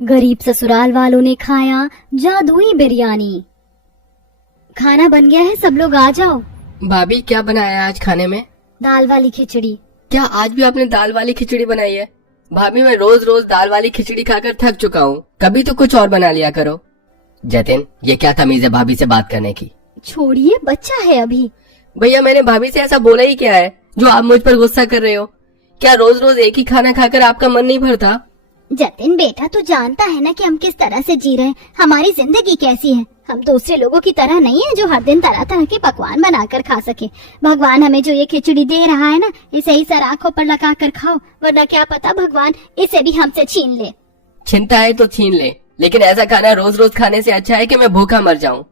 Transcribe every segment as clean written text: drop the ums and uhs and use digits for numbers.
गरीब ससुराल वालों ने खाया जादुई बिरयानी। खाना बन गया है, सब लोग आ जाओ। भाभी क्या बनाया है आज खाने में? दाल वाली खिचड़ी। क्या आज भी आपने दाल वाली खिचड़ी बनाई है? भाभी मैं रोज रोज दाल वाली खिचड़ी खाकर थक चुका हूँ, कभी तो कुछ और बना लिया करो। जतिन, ये क्या तमीज है भाभी से बात करने की? छोड़िए, बच्चा है अभी। भैया मैंने भाभी से ऐसा बोला ही क्या है जो आप मुझ पर गुस्सा कर रहे हो? क्या रोज रोज एक ही खाना खाकर आपका मन नहीं भरता? जतिन बेटा, तू जानता है ना कि हम किस तरह से जी रहे हैं, हमारी जिंदगी कैसी है। हम दूसरे लोगों की तरह नहीं है जो हर दिन तरह तरह के पकवान बनाकर खा सके। भगवान हमें जो ये खिचड़ी दे रहा है ना, इसे ही सर आंखों पर लगा कर खाओ, वरना क्या पता भगवान इसे भी हमसे छीन ले। चिंता है तो छीन ले, लेकिन ऐसा खाना रोज रोज खाने से अच्छा है कि मैं भूखा मर जाऊं।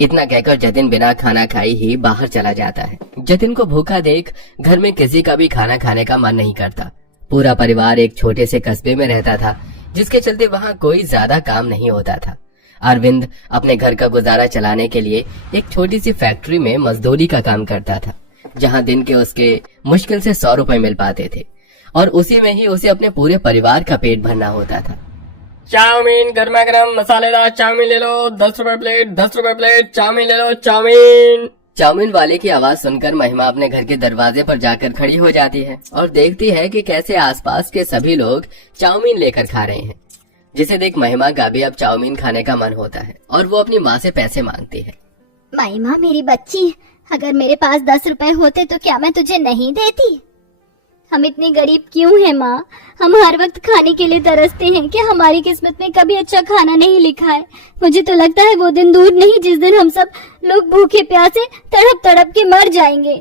इतना कहकर जतिन बिना खाना खाई ही बाहर चला जाता है। जतिन को भूखा देख घर में किसी का भी खाना खाने का मन नहीं करता। पूरा परिवार एक छोटे से कस्बे में रहता था, जिसके चलते वहाँ कोई ज्यादा काम नहीं होता था। अरविंद अपने घर का गुजारा चलाने के लिए एक छोटी सी फैक्ट्री में मजदूरी का काम करता था, जहाँ दिन के उसके मुश्किल से 100 रुपए मिल पाते थे और उसी में ही उसे अपने पूरे परिवार का पेट भरना होता था। चाउमीन गर्मा गर्म मसालेदार चाउमीन ले लो, 10 रुपए प्लेट, 10 रुपए प्लेट, चाउमीन ले लो चाउमीन। चाउमीन वाले की आवाज सुनकर महिमा अपने घर के दरवाजे पर जाकर खड़ी हो जाती है और देखती है कि कैसे आसपास के सभी लोग चाउमीन लेकर खा रहे हैं, जिसे देख महिमा का भी अब चाउमीन खाने का मन होता है और वो अपनी माँ से पैसे मांगती है। महिमा मेरी बच्ची, अगर मेरे पास 10 रुपए होते तो क्या मैं तुझे नहीं देती? हम इतने गरीब क्यों हैं माँ? हम हर वक्त खाने के लिए तरसते हैं कि हमारी किस्मत में कभी अच्छा खाना नहीं लिखा है। मुझे तो लगता है वो दिन दूर नहीं जिस दिन हम सब लोग भूखे प्यासे तड़प तड़प के मर जाएंगे।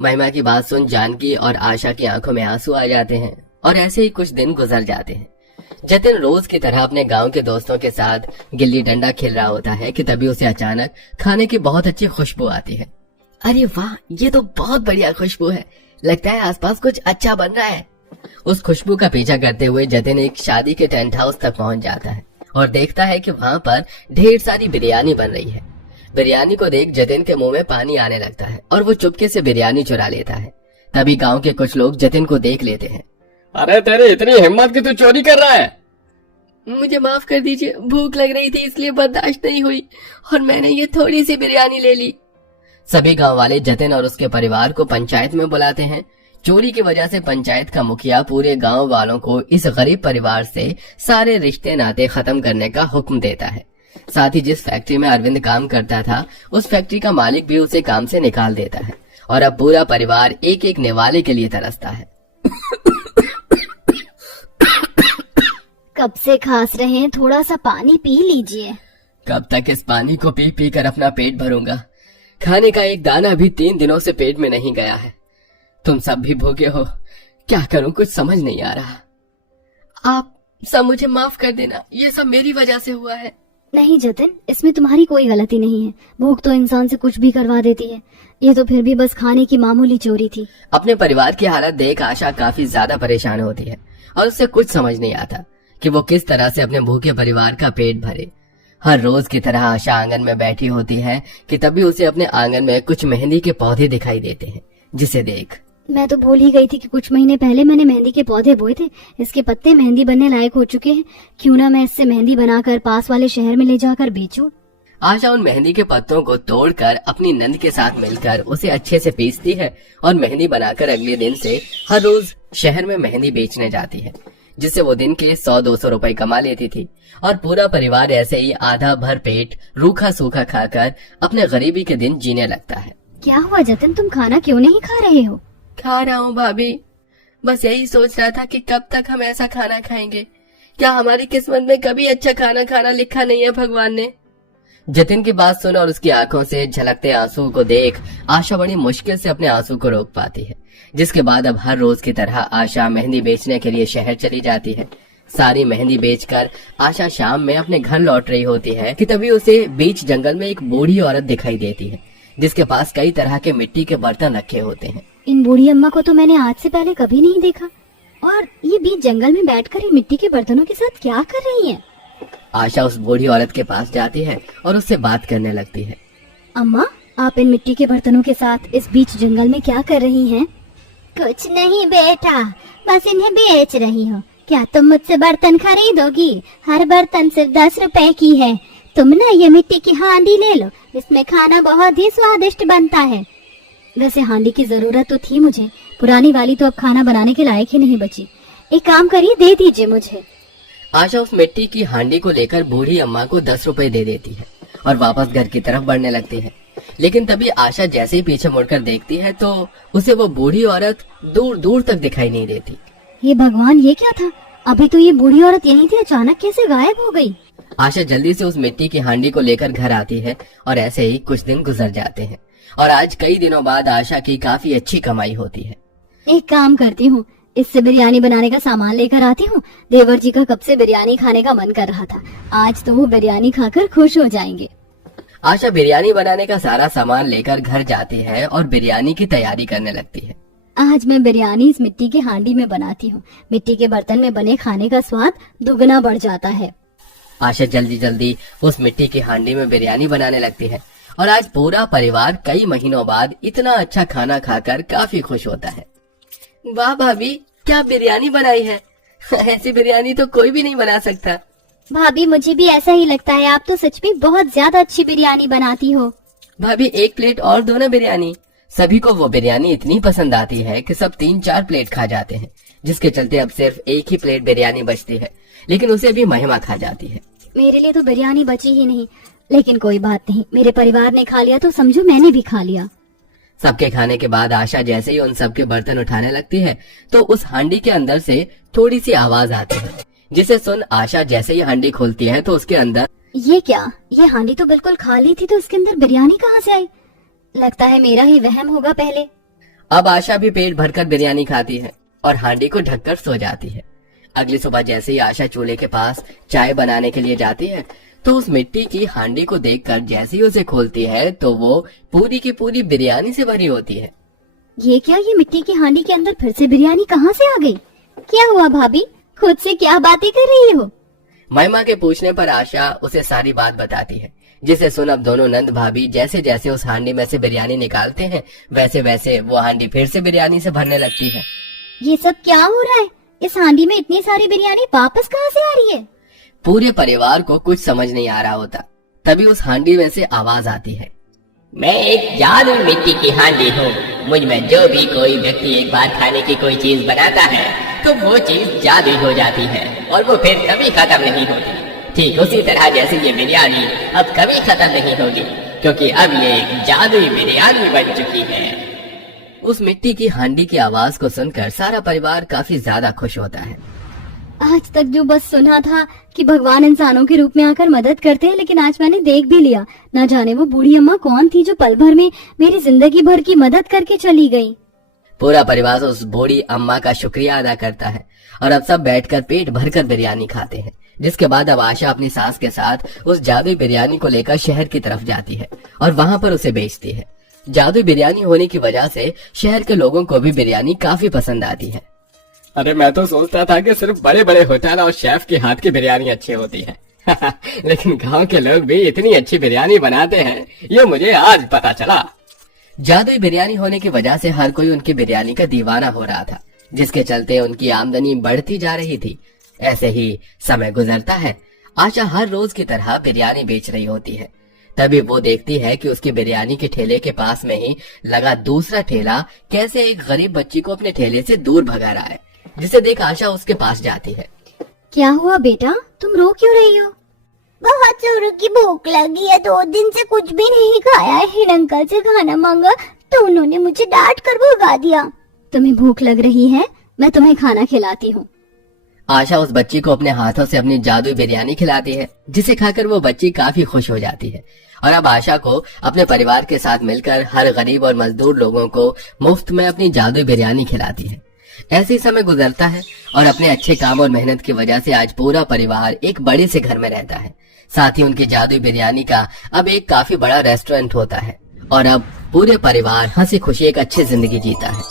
महिमा की बात सुन जानकी और आशा की आंखों में आंसू आ जाते हैं और ऐसे ही कुछ दिन गुजर जाते हैं। जतिन रोज की तरह अपने गांव के दोस्तों के साथ गिल्ली डंडा खेल रहा होता है कि तभी उसे अचानक खाने की बहुत अच्छी खुशबू आती है। अरे वाह, ये तो बहुत बढ़िया खुशबू है, लगता है आसपास कुछ अच्छा बन रहा है। उस खुशबू का पीछा करते हुए जतिन एक शादी के टेंट हाउस तक पहुंच जाता है और देखता है कि वहां पर ढेर सारी बिरयानी बन रही है। बिरयानी को देख जतिन के मुंह में पानी आने लगता है और वो चुपके से बिरयानी चुरा लेता है। तभी गांव के कुछ लोग जतिन को देख लेते हैं। अरे तेरी इतनी हिम्मत कि तू चोरी कर रहा है? मुझे माफ कर दीजिए, भूख लग रही थी इसलिए बर्दाश्त नहीं हुई और मैंने ये थोड़ी सी बिरयानी ले ली। सभी गांव वाले जतिन और उसके परिवार को पंचायत में बुलाते हैं। चोरी की वजह से पंचायत का मुखिया पूरे गांव वालों को इस गरीब परिवार से सारे रिश्ते नाते खत्म करने का हुक्म देता है। साथ ही जिस फैक्ट्री में अरविंद काम करता था, उस फैक्ट्री का मालिक भी उसे काम से निकाल देता है और अब पूरा परिवार एक एक निवाले के लिए तरसता है। कब से खांस रहे हैं, थोड़ा सा पानी पी लीजिए। कब तक इस पानी को पी पी कर अपना पेट भरूंगा? खाने का एक दाना भी 3 दिनों से पेट में नहीं गया है। तुम सब भी भूखे हो, क्या करूं कुछ समझ नहीं आ रहा। आप सब मुझे माफ कर देना, ये सब मेरी वजह से हुआ है। नहीं जतिन, इसमें तुम्हारी कोई गलती नहीं है। भूख तो इंसान से कुछ भी करवा देती है, ये तो फिर भी बस खाने की मामूली चोरी थी। अपने परिवार की हालत देख आशा काफी ज्यादा परेशान होती है और उससे कुछ समझ नहीं आता कि वो किस तरह से अपने भूखे परिवार का पेट भरे। हर रोज की तरह आशा आंगन में बैठी होती है कि तभी उसे अपने आंगन में कुछ मेहंदी के पौधे दिखाई देते हैं, जिसे देख मैं तो भूल ही गई थी कि कुछ महीने पहले मैंने मेहंदी के पौधे बोए थे। इसके पत्ते मेहंदी बनने लायक हो चुके हैं, क्यों ना मैं इससे मेहंदी बनाकर पास वाले शहर में ले जाकर बेचूं। आशा उन मेहंदी के पत्तों को तोड़कर अपनी नंद के साथ मिलकर उसे अच्छे से पीसती है और मेहंदी बनाकर अगले दिन से हर रोज शहर में मेहंदी बेचने जाती है, जिससे वो दिन के 100-200 रुपए कमा लेती थी और पूरा परिवार ऐसे ही आधा भर पेट रूखा सूखा खाकर अपने गरीबी के दिन जीने लगता है। क्या हुआ जतिन, तुम खाना क्यों नहीं खा रहे हो? खा रहा हूँ भाभी, बस यही सोच रहा था कि कब तक हम ऐसा खाना खाएंगे। क्या हमारी किस्मत में कभी अच्छा खाना खाना लिखा नहीं है भगवान ने? जतिन की बात सुन और उसकी आंखों से झलकते आंसू को देख आशा बड़ी मुश्किल से अपने आंसू को रोक पाती है, जिसके बाद अब हर रोज की तरह आशा मेहंदी बेचने के लिए शहर चली जाती है। सारी मेहंदी बेचकर आशा शाम में अपने घर लौट रही होती है कि तभी उसे बीच जंगल में एक बूढ़ी औरत दिखाई देती है, जिसके पास कई तरह के मिट्टी के बर्तन रखे होते हैं। इन बूढ़ी अम्मा को तो मैंने आज से पहले कभी नहीं देखा, और ये बीच जंगल में बैठकर इन मिट्टी के बर्तनों के साथ क्या कर रही हैं? आशा उस बूढ़ी औरत के पास जाती है और उससे बात करने लगती है। अम्मा, आप इन मिट्टी के बर्तनों के साथ इस बीच जंगल में क्या कर रही हैं? कुछ नहीं बेटा, बस इन्हें बेच रही हूँ। क्या तुम मुझसे बर्तन खरीदोगी? हर बर्तन सिर्फ 10 रुपए की है। तुम ना ये मिट्टी की हांडी ले लो, इसमें खाना बहुत ही स्वादिष्ट बनता है। वैसे हांडी की जरूरत तो थी मुझे, पुरानी वाली तो अब खाना बनाने के लायक ही नहीं बची। एक काम करिए, दे दीजिए मुझे। आशा उस मिट्टी की हांडी को लेकर बूढ़ी अम्मा को 10 रुपए दे देती है और वापस घर की तरफ बढ़ने लगती है। लेकिन तभी आशा जैसे ही पीछे मुड़कर देखती है तो उसे वो बूढ़ी औरत दूर दूर तक दिखाई नहीं देती। ये भगवान, ये क्या था? अभी तो ये बूढ़ी औरत यहीं थी, अचानक कैसे गायब हो गई? आशा जल्दी से उस मिट्टी की हांडी को लेकर घर आती है और ऐसे ही कुछ दिन गुजर जाते हैं और आज कई दिनों बाद आशा की काफी अच्छी कमाई होती है। एक काम करती हूँ, इससे बिरयानी बनाने का सामान लेकर आती हूँ। देवर जी का कब से बिरयानी खाने का मन कर रहा था, आज तो वो बिरयानी खाकर खुश हो जाएंगे। आशा बिरयानी बनाने का सारा सामान लेकर घर जाती है और बिरयानी की तैयारी करने लगती है। आज मैं बिरयानी इस मिट्टी की हांडी में बनाती हूँ। मिट्टी के बर्तन में बने खाने का स्वाद दुगना बढ़ जाता है। आशा जल्दी जल्दी उस मिट्टी की हांडी में बिरयानी बनाने लगती है और आज पूरा परिवार कई महीनों बाद इतना अच्छा खाना खाकर काफी खुश होता है। वाह भाभी, क्या बिरयानी बनाई है। ऐसी बिरयानी तो कोई भी नहीं बना सकता। भाभी, मुझे भी ऐसा ही लगता है, आप तो सच में बहुत ज्यादा अच्छी बिरयानी बनाती हो। भाभी, एक प्लेट और दो ना बिरयानी। सभी को वो बिरयानी इतनी पसंद आती है कि सब 3-4 प्लेट खा जाते हैं, जिसके चलते अब सिर्फ एक ही प्लेट बिरयानी बचती है, लेकिन उसे भी महिमा खा जाती है। मेरे लिए तो बिरयानी बची ही नहीं, लेकिन कोई बात नहीं, मेरे परिवार ने खा लिया तो समझो मैंने भी खा लिया। सबके खाने के बाद आशा जैसे ही उन सबके बर्तन उठाने लगती है तो उस हांडी के अंदर से थोड़ी सी आवाज आती है, जिसे सुन आशा जैसे ही हांडी खोलती है तो उसके अंदर ये क्या? ये हांडी तो बिल्कुल खाली थी, तो इसके अंदर बिरयानी कहाँ से आई? लगता है मेरा ही वहम होगा पहले। अब आशा भी पेट भरकर बिरयानी खाती है और हांडी को ढककर सो जाती है। अगली सुबह जैसे ही आशा चूल्हे के पास चाय बनाने के लिए जाती है तो उस मिट्टी की हांडी को देखकर जैसे ही उसे खोलती है तो वो पूरी की पूरी बिरयानी से भरी होती है। ये क्या? ये मिट्टी की हांडी के अंदर फिर से बिरयानी कहाँ से आ गई? क्या हुआ भाभी, खुद से क्या बातें कर रही हो? महिमा के पूछने पर आशा उसे सारी बात बताती है, जिसे सुन अब दोनों नंद भाभी जैसे जैसे उस हांडी में से बिरयानी निकालते हैं वैसे वैसे वो हांडी फिर से बिरयानी से भरने लगती है। ये सब क्या हो रहा है? इस हांडी में इतनी सारी बिरयानी वापस कहाँ से आ रही है? पूरे परिवार को कुछ समझ नहीं आ रहा होता। तभी उस हांडी में से आवाज आती है, मैं एक जादू मिट्टी की हांडी हूँ। मुझ में जो भी कोई व्यक्ति एक बार खाने की कोई चीज बनाता है तो वो चीज जादुई हो जाती है और वो फिर कभी खत्म नहीं होती। ठीक उसी तरह जैसे ये बिरयानी अब कभी खत्म नहीं होगी, क्योंकि अब ये एक जादुई बिरयानी बन चुकी है। उस मिट्टी की हांडी की आवाज को सुनकर सारा परिवार काफी ज्यादा खुश होता है। आज तक जो बस सुना था कि भगवान इंसानों के रूप में आकर मदद करते हैं, लेकिन आज मैंने देख भी लिया। ना जाने वो बूढ़ी अम्मा कौन थी जो पल भर में मेरी जिंदगी भर की मदद करके चली गई। पूरा परिवार उस बूढ़ी अम्मा का शुक्रिया अदा करता है और अब सब बैठकर पेट भरकर बिरयानी खाते हैं। जिसके बाद अब आशा अपनी सास के साथ उस जादुई बिरयानी को लेकर शहर की तरफ जाती है और वहाँ पर उसे बेचती है। जादुई बिरयानी होने की वजह से शहर के लोगों को भी बिरयानी काफी पसंद आती है। अरे मैं तो सोचता था कि सिर्फ बड़े बड़े होटल और शेफ के हाथ की बिरयानी अच्छी होती है लेकिन गांव के लोग भी इतनी अच्छी बिरयानी बनाते हैं, ये मुझे आज पता चला। जादुई बिरयानी होने की वजह से हर कोई उनकी बिरयानी का दीवाना हो रहा था, जिसके चलते उनकी आमदनी बढ़ती जा रही थी। ऐसे ही समय गुजरता है। आशा हर रोज की तरह बिरयानी बेच रही होती है। तभी वो देखती है कि उसकी बिरयानी के ठेले के पास में ही लगा दूसरा ठेला कैसे एक गरीब बच्ची को अपने ठेले से दूर भगा रहा है, जिसे देख आशा उसके पास जाती है। क्या हुआ बेटा, तुम रो क्यों रही हो? बहुत जोरों की भूख लगी है, 2 दिन से कुछ भी नहीं खाया है। हिन अंकल से खाना मांगा तो उन्होंने मुझे डांट कर भगा दिया। तुम्हें भूख लग रही है, मैं तुम्हें खाना खिलाती हूँ। आशा उस बच्ची को अपने हाथों से अपनी जादुई बिरयानी खिलाती है, जिसे खाकर वो बच्ची काफी खुश हो जाती है और अब आशा को अपने परिवार के साथ मिलकर हर गरीब और मजदूर लोगों को मुफ्त में अपनी जादुई बिरयानी खिलाती है। ऐसे ही समय गुजरता है और अपने अच्छे काम और मेहनत की वजह से आज पूरा परिवार एक बड़े से घर में रहता है। साथ ही उनकी जादुई बिरयानी का अब एक काफी बड़ा रेस्टोरेंट होता है और अब पूरे परिवार हंसी खुशी एक अच्छी जिंदगी जीता है।